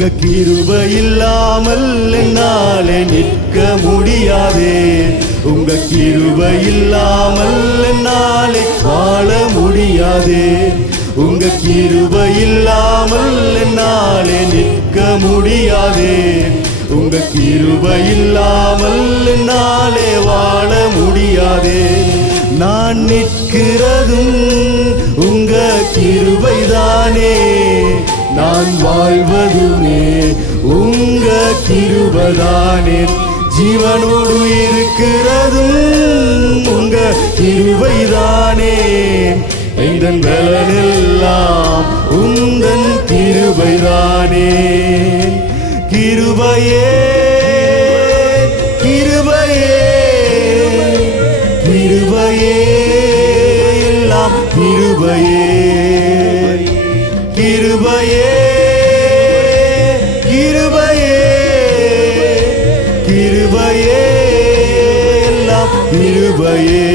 உங்க கிருபை இல்லாமல் என்னாலே நிற்க முடியாதே. உங்க கிருபை இல்லாமல் என்னாலே வாழ முடியாதே. உங்க கிருபை இல்லாமல் என்னாலே நிற்க முடியாதே. உங்க கிருபை இல்லாமல் என்னாலே வாழ முடியாதே. நான் நிற்கிறதும் உங்க கிருபைதானே, நான் வாழ்வதுமே உங்க கிருபைதானே. ஜீவனோடு இருக்கிறதும் உங்க கிருபைதானே. எந்தன் பலனெல்லாம் உந்தன் கிருபைதானே. கிருபையே கிருபையே கிருபையே எல்லாம் கிருபையே. கிருபையே கிருபையே கிருபையே எல்லாம் கிருபையே.